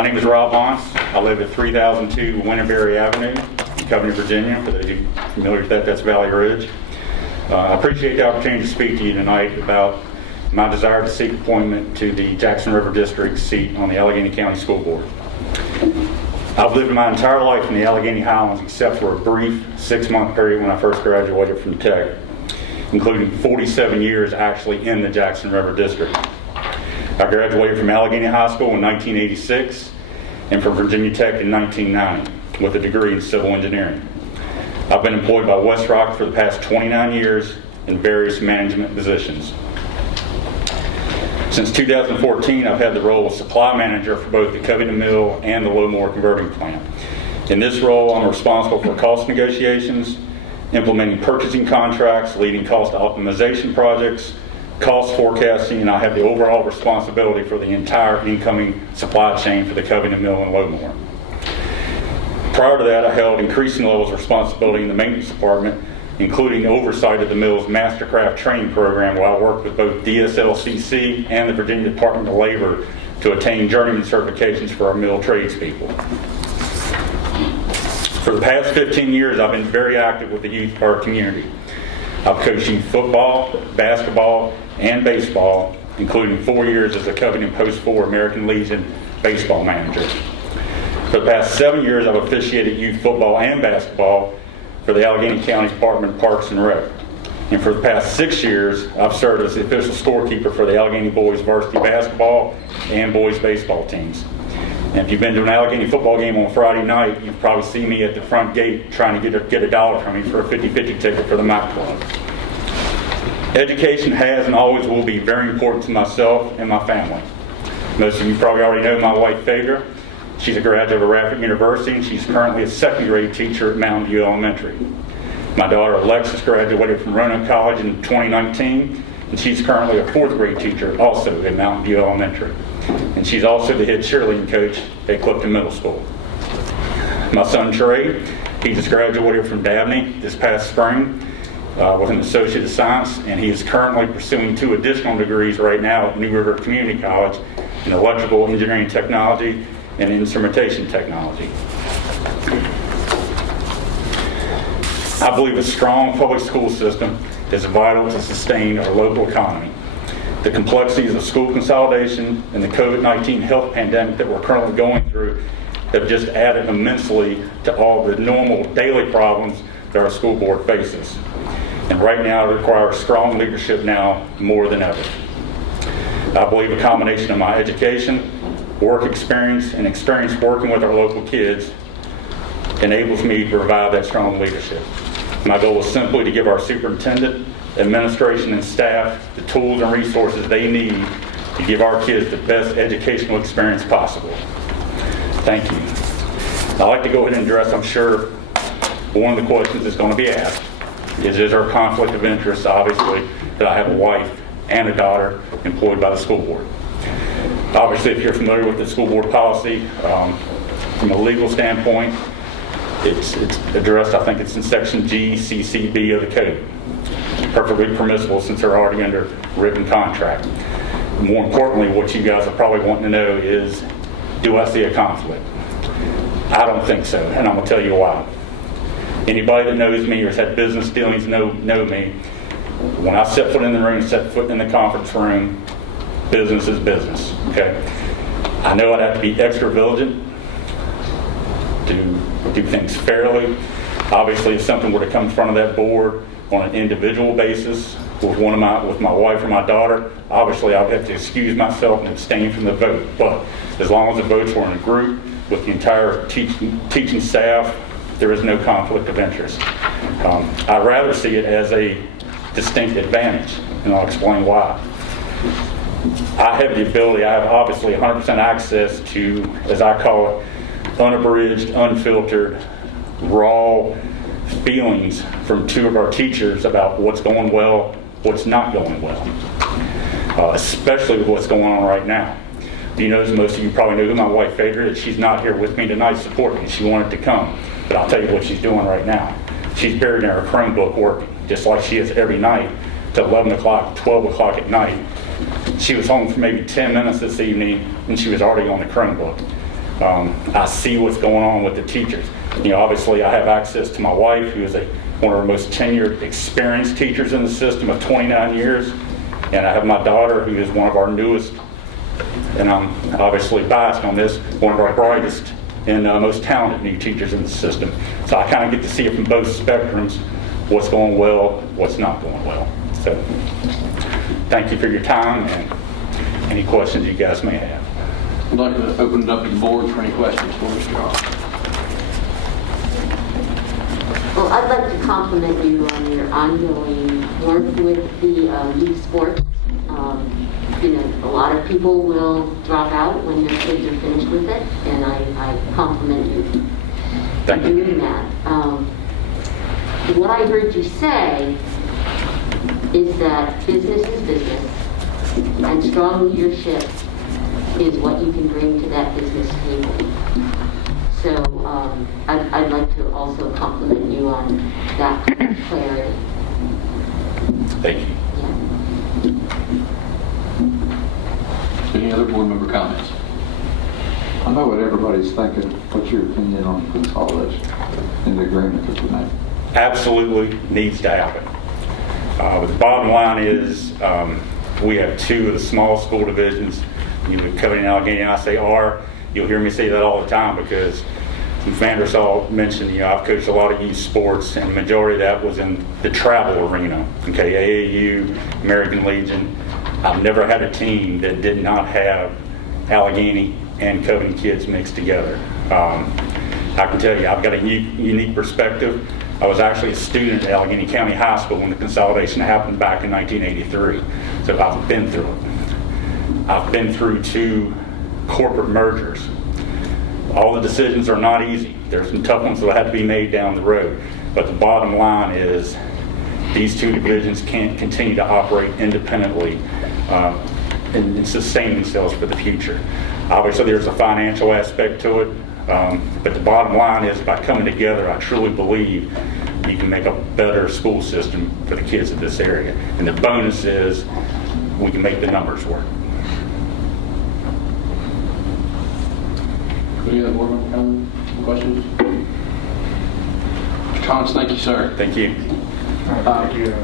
My name is Rob Honts. I live at 3002 Winterberry Avenue in Covington, Virginia. For those of you familiar with that, that's Valley Ridge. I appreciate the opportunity to speak to you tonight about my desire to seek appointment to the Jackson River District seat on the Alleghany County School Board. I've lived my entire life in the Alleghany Highlands except for a brief 6-month period when I first graduated from Tech, including 47 years actually in the Jackson River District. I graduated from Alleghany High School in 1986 and from Virginia Tech in 1990 with a degree in civil engineering. I've been employed by West Rock for the past 29 years in various management positions. Since 2014, I've had the role of supply manager for both the Covington Mill and the Lowmore converting plant. In this role, I'm responsible for cost negotiations, implementing purchasing contracts, leading cost optimization projects, cost forecasting, and I have the overall responsibility for the entire incoming supply chain for the Covington Mill and Lowmore. Prior to that, I held increasing levels of responsibility in the maintenance department, including oversight of the mill's Mastercraft training program, where I worked with both DSLCC and the Virginia Department of Labor to attain journeyman certifications for our mill tradespeople. For the past 15 years, I've been very active with the youth of our community. I've coached youth football, basketball, and baseball, including 4 years as a Covington Post 4 American Legion baseball manager. For the past 7 years, I've officiated youth football and basketball for the Alleghany County Department of Parks and Rec. And for the past 6 years, I've served as the official scorekeeper for the Alleghany boys varsity basketball and boys baseball teams. And if you've been to an Alleghany football game on Friday night, you've probably seen me at the front gate trying to get a dollar from me for a 50-50 ticket for the MAC Club. Education has and always will be very important to myself and my family. Most of you probably already know my wife, Phaedra. She's a graduate of Rafford University, and she's currently a second grade teacher at Mountain View Elementary. My daughter, Alexis, graduated from Roanoke College in 2019, and she's currently a 4th grade teacher also at Mountain View Elementary. And she's also the head cheerleading coach at Clifton Middle School. My son, Trey, he just graduated from Dabney this past spring with an Associate of Science, and he is currently pursuing 2 additional degrees right now at New River Community College in electrical engineering technology and instrumentation technology. I believe a strong public school system is vital to sustain our local economy. The complexities of school consolidation and the COVID-19 health pandemic that we're currently going through have just added immensely to all the normal daily problems that our school board faces. And right now it requires strong leadership now more than ever. I believe a combination of my education, work experience, and experience working with our local kids enables me to provide that strong leadership. My goal is simply to give our superintendent, administration, and staff the tools and resources they need to give our kids the best educational experience possible. Thank you. I'd like to go ahead and address, I'm sure, one of the questions that's going to be asked is there a conflict of interest, obviously, that I have a wife and a daughter employed by the school board. Obviously, if you're familiar with the school board policy, from a legal standpoint, it's addressed, I think it's in section G, CCB of the code. It's perfectly permissible since they're already under written contract. More importantly, what you guys are probably wanting to know is, do I see a conflict? I don't think so, and I'm going to tell you why. Anybody that knows me or has had business dealings know me. When I set foot in the room, set foot in the conference room, business is business, okay? I know I'd have to be extra vigilant to do things fairly. Obviously, if something were to come in front of that board on an individual basis with my wife or my daughter, obviously I would have to excuse myself and abstain from the vote. But as long as the votes were in a group with the entire teaching staff, there is no conflict of interest. I'd rather see it as a distinct advantage, and I'll explain why. I have the ability, I have obviously 100% access to, as I call it, unabridged, unfiltered, raw feelings from 2 of our teachers about what's going well, what's not going well, especially with what's going on right now. You know, as most of you probably know who my wife Phaedra is. She's not here with me tonight supporting me. She wanted to come, but I'll tell you what she's doing right now. She's buried in her Chromebook working, just like she is every night till 11 o'clock, 12 o'clock at night. She was home for maybe 10 minutes this evening, and she was already on the Chromebook. I see what's going on with the teachers. Obviously I have access to my wife, who is one of our most tenured, experienced teachers in the system of 29 years. And I have my daughter, who is one of our newest, and I'm obviously biased on this, one of our brightest and most talented new teachers in the system. So I kind of get to see it from both spectrums, what's going well, what's not going well. So thank you for your time and any questions you guys may have. I'd like to open it up to the board for any questions for Mr. Honts. Well, I'd like to compliment you on your ongoing work with the youth sports. A lot of people will drop out when their kids are finished with it, and I compliment you for doing that. What I heard you say is that business is business, and strong leadership is what you can bring to that business table. So I'd like to also compliment you on that kind of clarity. Thank you. Yeah. Any other board member comments? I know what everybody's thinking. What's your opinion on consolidation and the agreement that we made? Absolutely needs to happen. But the bottom line is we have two of the small school divisions, Cody and Alleghany. And I say are. You'll hear me say that all the time because Vandersall mentioned, I've coached a lot of youth sports, and the majority of that was in the travel arena. Okay, AAU, American Legion. I've never had a team that did not have Alleghany and Cody kids mixed together. I can tell you, I've got a unique perspective. I was actually a student at Alleghany County High School when the consolidation happened back in 1983. So I've been through it. I've been through 2 corporate mergers. All the decisions are not easy. There's some tough ones that will have to be made down the road. But the bottom line is these 2 divisions can't continue to operate independently and sustain themselves for the future. Obviously, there's a financial aspect to it. But the bottom line is by coming together, I truly believe you can make a better school system for the kids in this area. And the bonus is we can make the numbers work. Any other board member comments? Questions? Mr. Honts, thank you, sir. Thank you. Thank you.